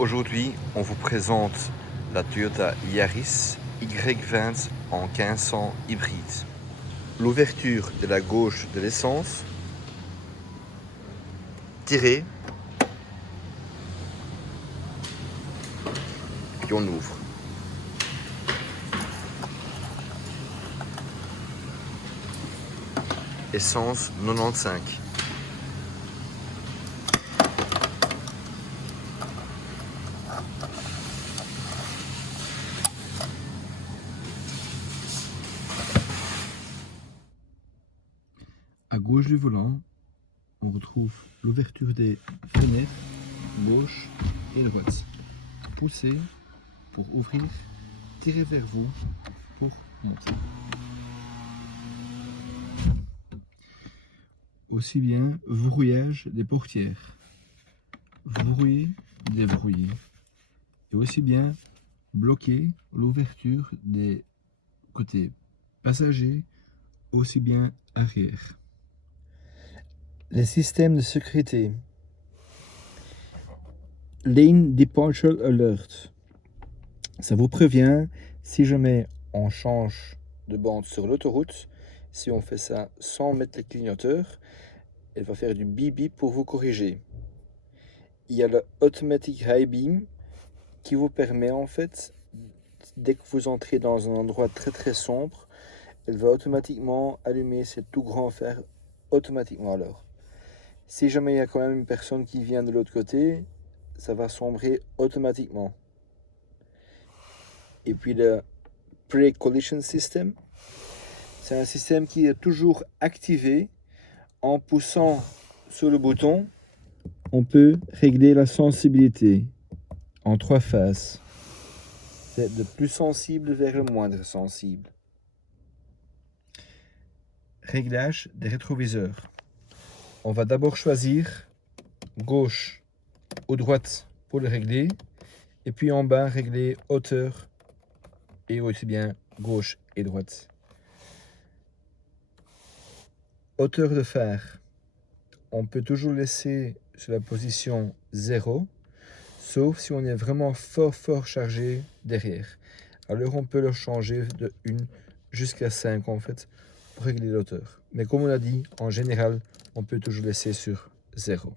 Aujourd'hui, on vous présente la Toyota Yaris Y20 en 1500 hybride. L'ouverture de la gauche de l'essence, tirée, puis on ouvre. Essence 95. À gauche du volant, on retrouve l'ouverture des fenêtres gauche et droite. Poussez pour ouvrir, tirez vers vous pour monter. Aussi bien verrouillage des portières, verrouiller, déverrouiller. Et aussi bien bloquer l'ouverture des côtés passagers, aussi bien arrière. Les systèmes de sécurité. Lane Departure Alert. Ça vous prévient si jamais on change de bande sur l'autoroute. Si on fait ça sans mettre le clignoteur, elle va faire du bip bip pour vous corriger. Il y a le Automatic High Beam qui vous permet en fait, dès que vous entrez dans un endroit très sombre, elle va automatiquement allumer ce tout grand fer automatiquement alors. Si jamais il y a quand même une personne qui vient de l'autre côté, ça va sombrer automatiquement. Et puis le Pre-Collision System, c'est un système qui est toujours activé. En poussant sur le bouton, on peut régler la sensibilité en 3 phases. C'est de plus sensible vers le moindre sensible. Réglage des rétroviseurs. On va d'abord choisir gauche ou droite pour le régler. Et puis en bas, régler hauteur et aussi bien gauche et droite. Hauteur de phare. On peut toujours laisser sur la position 0, sauf si on est vraiment fort chargé derrière. Alors on peut le changer de 1 jusqu'à 5 en fait, pour régler l'hauteur. Mais comme on l'a dit, en général, on peut toujours laisser sur 0.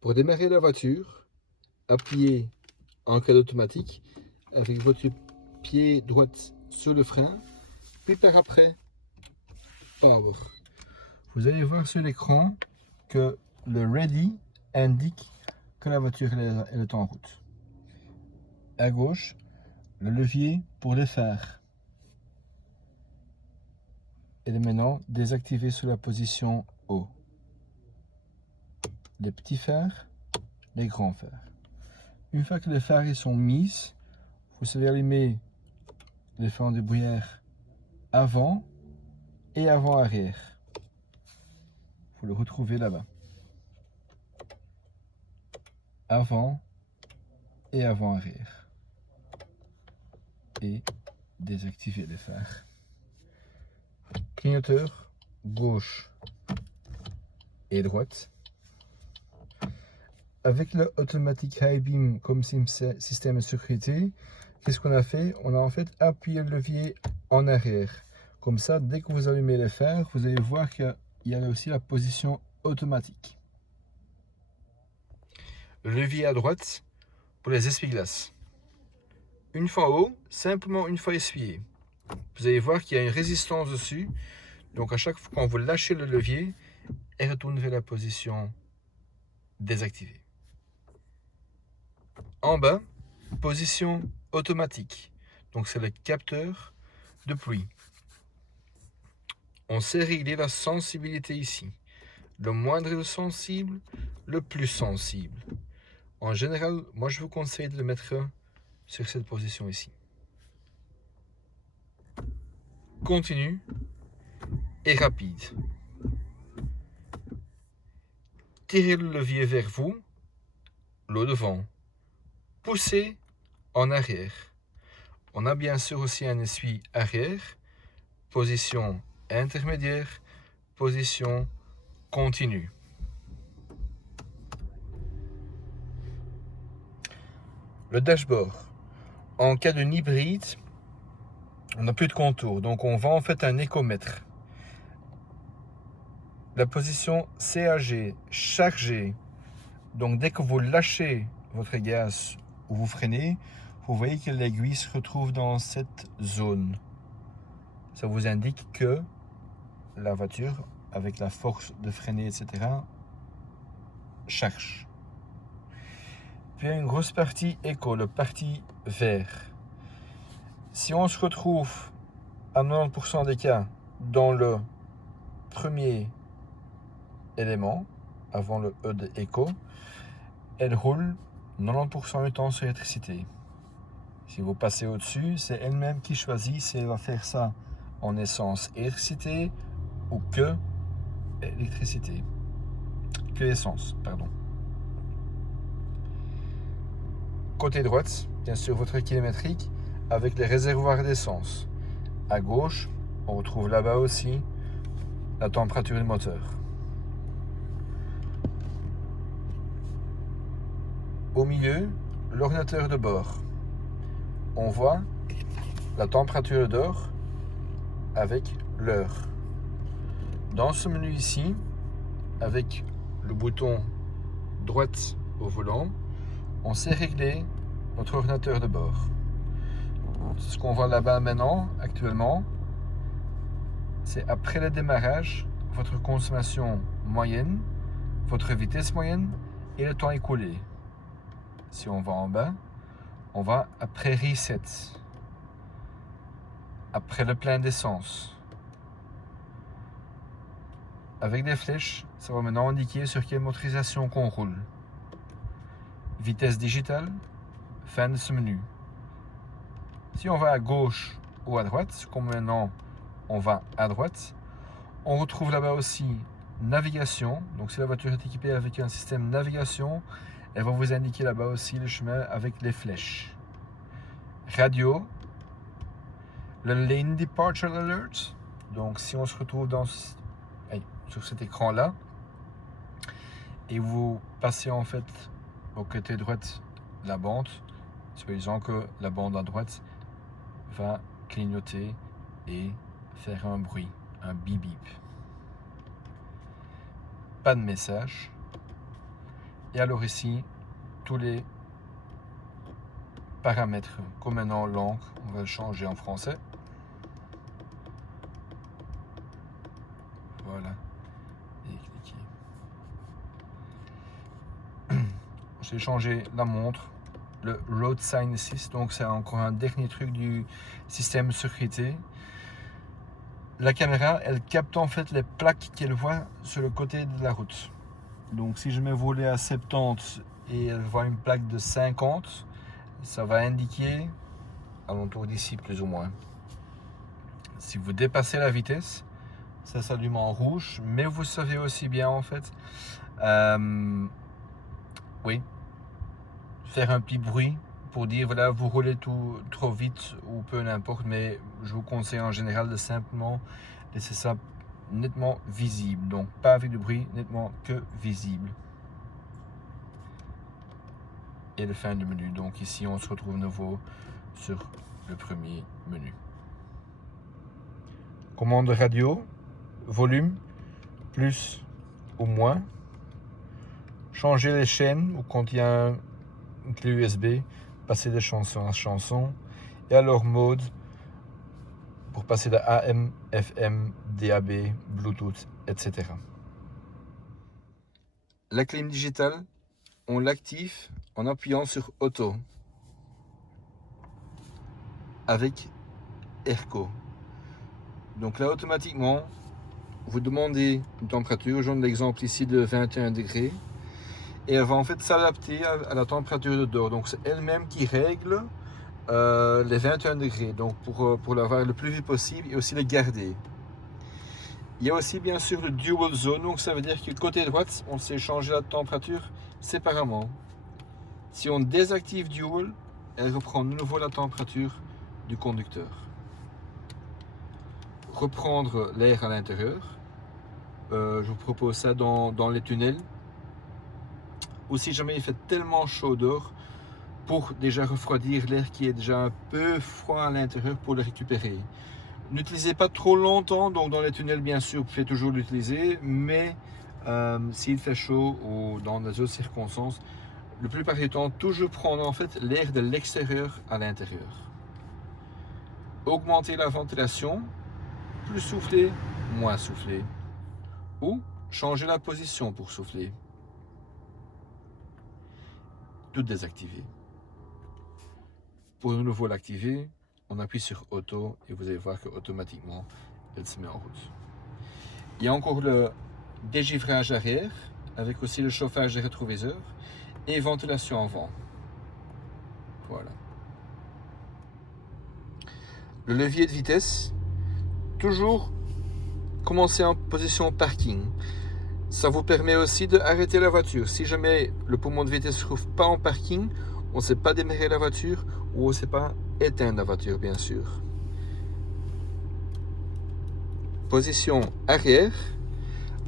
Pour démarrer la voiture, appuyez en cas automatique avec votre pied droit sur le frein, puis par après, power. Vous allez voir sur l'écran que le Ready indique que la voiture elle est en route. À gauche, le levier pour les phares. Il est maintenant désactivé sur la position haut. Les petits phares, les grands phares. Une fois que les phares ils sont mis, vous savez allumer les freins de bruyère avant et avant-arrière. Vous le retrouvez là-bas. Avant et avant-arrière. Et désactiver les phares. Clignoteur gauche et droite. Avec le Automatic High Beam comme système de sécurité, qu'est-ce qu'on a fait? On a en fait appuyé le levier en arrière. Comme ça, dès que vous allumez les phares, vous allez voir qu'il y a aussi la position automatique. Le levier à droite pour les essuie-glaces. Une fois haut, simplement une fois essuyé. Vous allez voir qu'il y a une résistance dessus. Donc à chaque fois quand vous lâchez le levier, elle retourne vers la position désactivée. En bas, position automatique. Donc c'est le capteur de pluie. On sait régler la sensibilité ici. Le moindre sensible, le plus sensible. En général, moi je vous conseille de le mettre sur cette position ici. Continue et rapide. Tirez le levier vers vous, le devant. Poussez en arrière. On a bien sûr aussi un essuie arrière, position intermédiaire, position continue. Le dashboard. En cas d'un hybride, on n'a plus de contour, donc on va en fait un écomètre. La position CAG, chargé. Donc dès que vous lâchez votre gaz ou vous freinez, vous voyez que l'aiguille se retrouve dans cette zone. Ça vous indique que la voiture, avec la force de freiner, etc., charge. Puis il y a une grosse partie éco, le parti vert. Si on se retrouve à 90% des cas dans le premier élément, avant le E de éco, elle roule 90% du temps sur l'électricité. Si vous passez au-dessus, c'est elle-même qui choisit si elle va faire ça en essence électricité ou que électricité. Que essence, pardon. Côté droite, bien sûr, votre kilométrique avec les réservoirs d'essence. À gauche, on retrouve là-bas aussi la température du moteur. Au milieu, l'ordinateur de bord. On voit la température d'or avec l'heure. Dans ce menu ici, avec le bouton droite au volant, on sait régler notre ordinateur de bord. Ce qu'on voit là-bas maintenant, actuellement, c'est après le démarrage, votre consommation moyenne, votre vitesse moyenne et le temps écoulé. Si on va en bas, on va après reset, après le plein d'essence. Avec des flèches, ça va maintenant indiquer sur quelle motorisation qu'on roule. Vitesse digitale, fin de ce menu. Si on va à gauche ou à droite, comme maintenant on va à droite, on retrouve là-bas aussi navigation. Donc si la voiture est équipée avec un système navigation, elle va vous indiquer là-bas aussi le chemin avec les flèches. Radio, le Lane Departure Alert. Donc si on se retrouve sur cet écran-là, et vous passez en fait au côté droite de la bande, soi-disant que la bande à droite va clignoter et faire un bruit, un bip bip. Pas de message. Et alors ici, tous les paramètres, comme maintenant langue, on va le changer en français. Voilà. Et cliquez. J'ai changé la montre, le Road Sign Assist, donc c'est encore un dernier truc du système de sécurité. La caméra, elle capte en fait les plaques qu'elle voit sur le côté de la route. Donc si je mets voler à 70 et elle voit une plaque de 50, ça va indiquer alentour d'ici plus ou moins. Si vous dépassez la vitesse, ça s'allume en rouge, mais vous savez aussi bien en fait, oui, faire un petit bruit pour dire voilà, vous roulez trop vite ou peu n'importe, mais je vous conseille en général de simplement laisser ça nettement visible, donc pas avec de bruit, nettement que visible. Et le fin du menu, donc ici on se retrouve de nouveau sur le premier menu. Commande radio, volume, plus ou moins. Changer les chaînes ou quand il y a une clé USB, passer de chanson à chanson. Et alors mode pour passer de AM, FM, DAB, Bluetooth, etc. La clim digitale, on l'active en appuyant sur Auto avec Airco. Donc là, automatiquement, vous demandez une température. Je donne l'exemple ici de 21 degrés. Et elle va en fait s'adapter à la température de dehors. Donc c'est elle-même qui règle les 21 degrés. Donc pour l'avoir le plus vite possible et aussi le garder. Il y a aussi bien sûr le Dual Zone. Donc ça veut dire que côté droite, on sait changer la température séparément. Si on désactive Dual, elle reprend de nouveau la température du conducteur. Reprendre l'air à l'intérieur. Je vous propose ça dans les tunnels. Ou si jamais il fait tellement chaud dehors, pour déjà refroidir l'air qui est déjà un peu froid à l'intérieur pour le récupérer. N'utilisez pas trop longtemps, donc dans les tunnels bien sûr, vous pouvez toujours l'utiliser, mais s'il fait chaud ou dans d'autres circonstances, le plupart du temps, toujours prendre en fait l'air de l'extérieur à l'intérieur. Augmenter la ventilation, plus souffler, moins souffler. Ou changer la position pour souffler. Tout désactiver. Pour de nouveau l'activer, on appuie sur auto et vous allez voir qu'automatiquement, elle se met en route. Il y a encore le dégivrage arrière, avec aussi le chauffage des rétroviseurs et ventilation avant. Voilà. Le levier de vitesse, toujours commencer en position parking. Ça vous permet aussi d'arrêter la voiture. Si jamais le poumon de vitesse ne se trouve pas en parking, on ne sait pas démarrer la voiture ou on ne sait pas éteindre la voiture, bien sûr. Position arrière.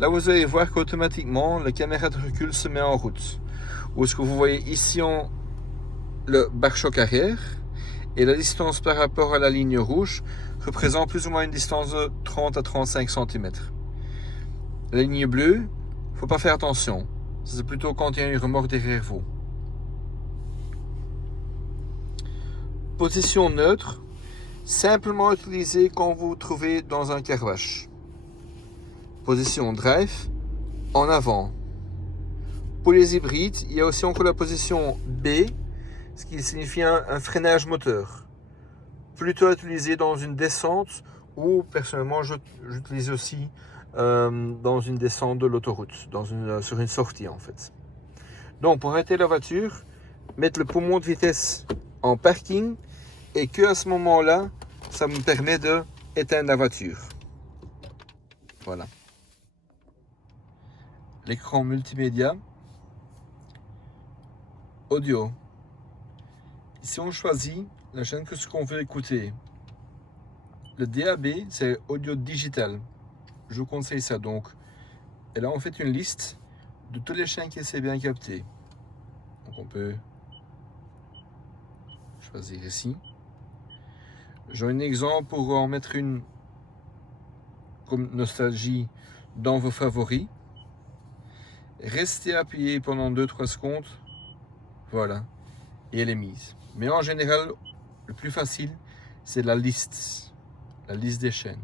Là, vous allez voir qu'automatiquement, la caméra de recul se met en route. Où est-ce que vous voyez ici le pare-choc arrière et la distance par rapport à la ligne rouge représente plus ou moins une distance de 30 à 35 cm. La ligne bleue, il ne faut pas faire attention. C'est plutôt quand il y a une remorque derrière vous. Position neutre, simplement utilisée quand vous vous trouvez dans un car wash. Position drive, en avant. Pour les hybrides, il y a aussi encore la position B, ce qui signifie un freinage moteur. Plutôt utilisé dans une descente ou personnellement j'utilise aussi dans une descente de l'autoroute, sur une sortie en fait. Donc pour arrêter la voiture, mettre le poumon de vitesse en parking et que à ce moment-là, ça me permet de éteindre la voiture. Voilà. L'écran multimédia. Audio. Ici on choisit la chaîne que ce qu'on veut écouter. Le DAB, c'est audio digital. Je vous conseille ça donc. Et là, on fait une liste de tous les chaînes qui s'est bien capté. Donc, on peut choisir ici. J'ai un exemple pour en mettre une comme nostalgie dans vos favoris. Restez appuyé pendant 2-3 secondes. Voilà. Et elle est mise. Mais en général, le plus facile, c'est la liste des chaînes.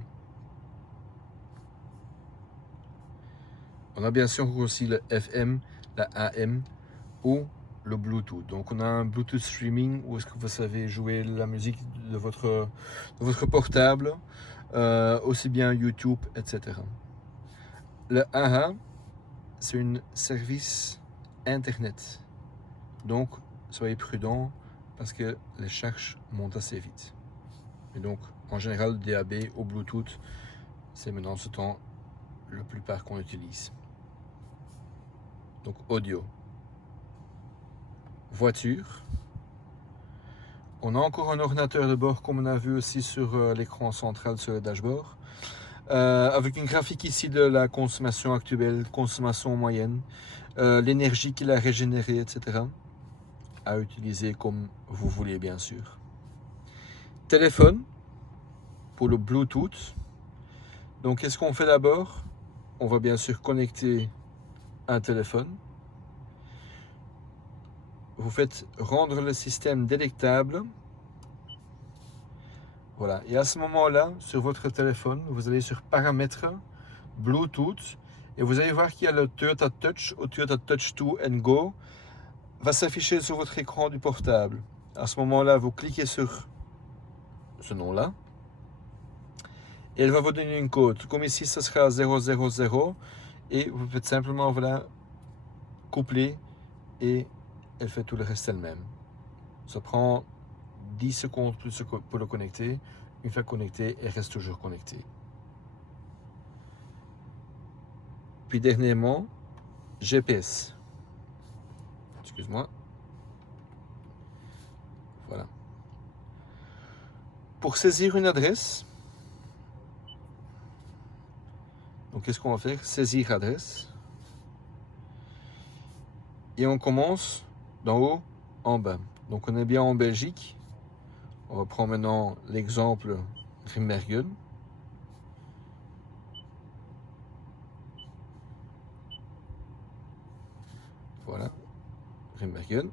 On a bien sûr aussi le FM, la AM ou le Bluetooth. Donc on a un Bluetooth streaming où est-ce que vous savez jouer la musique de votre portable, aussi bien YouTube, etc. Le AHA, c'est un service Internet. Donc soyez prudents parce que les charges montent assez vite. Et donc en général, le DAB ou Bluetooth, c'est maintenant ce temps la plupart qu'on utilise. Donc audio. Voiture. On a encore un ordinateur de bord comme on a vu aussi sur l'écran central sur le dashboard. Avec une graphique ici de la consommation actuelle, consommation moyenne, l'énergie qu'il a régénérée, etc. À utiliser comme vous voulez bien sûr. Téléphone pour le Bluetooth. Donc qu'est-ce qu'on fait d'abord? On va bien sûr connecter un téléphone. Vous faites rendre le système détectable. Voilà. Et à ce moment-là, sur votre téléphone, vous allez sur Paramètres, Bluetooth, et vous allez voir qu'il y a le Toyota Touch ou Toyota Touch 2 & Go va s'afficher sur votre écran du portable. À ce moment-là, vous cliquez sur ce nom-là et elle va vous donner une code. Comme ici, ce sera 000 et vous faites simplement voilà, coupler et elle fait tout le reste elle-même. Ça prend 10 secondes plus pour le connecter. Une fois connecté, elle reste toujours connectée. Puis dernièrement, GPS. Excuse-moi. Voilà. Pour saisir une adresse, donc qu'est-ce qu'on va faire? Saisir adresse. Et on commence d'en haut en bas. Donc on est bien en Belgique. On va prendre maintenant l'exemple Grimbergen. Voilà, Grimbergen.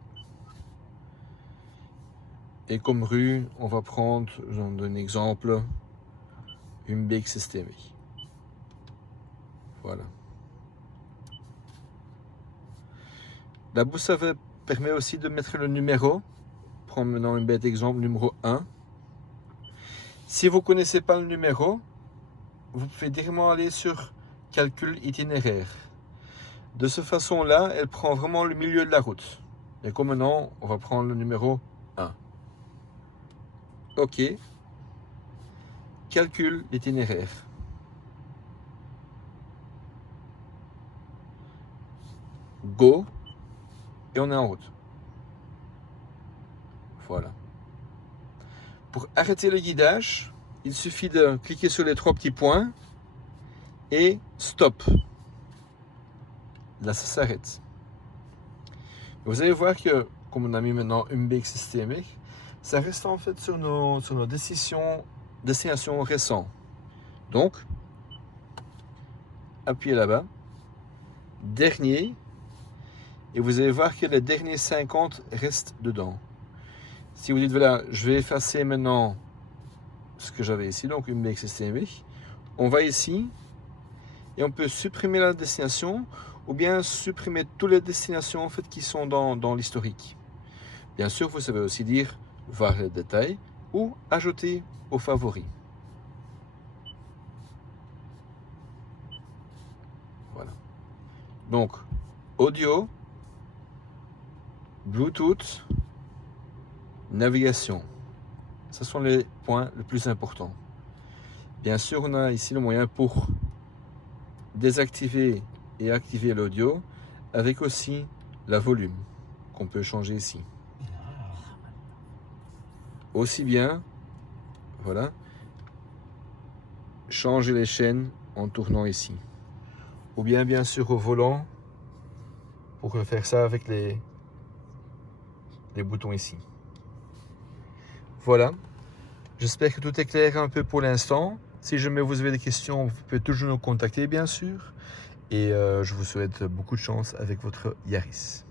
Et comme rue, on va prendre, j'en donne un exemple, Humbeek Systemie. Voilà. La boussole permet aussi de mettre le numéro. Prends maintenant un bête exemple numéro 1. Si vous ne connaissez pas le numéro, vous pouvez directement aller sur calcul itinéraire. De cette façon-là, elle prend vraiment le milieu de la route. Et comme maintenant, on va prendre le numéro 1. OK. Calcul l'itinéraire. Go. Et on est en route. Voilà. Pour arrêter le guidage, il suffit de cliquer sur les 3 petits points et stop. Là, ça s'arrête. Vous allez voir que, comme on a mis maintenant Humbeek Systemie, ça reste en fait sur nos destinations récentes. Donc, appuyez là-bas, dernier, et vous allez voir que les derniers 50 restent dedans. Si vous dites, voilà, je vais effacer maintenant ce que j'avais ici, donc Humbeek Systemie, on va ici, et on peut supprimer la destination, ou bien supprimer toutes les destinations en fait, qui sont dans l'historique. Bien sûr, vous savez aussi dire voir les détails ou ajouter aux favoris. Voilà. Donc, audio, Bluetooth, navigation. Ce sont les points les plus importants. Bien sûr, on a ici le moyen pour désactiver et activer l'audio avec aussi la volume qu'on peut changer ici. Aussi bien, voilà, changer les chaînes en tournant ici. Ou bien sûr au volant pour faire ça avec les boutons ici. Voilà, j'espère que tout est clair un peu pour l'instant. Si jamais vous avez des questions, vous pouvez toujours nous contacter bien sûr. Et je vous souhaite beaucoup de chance avec votre Yaris.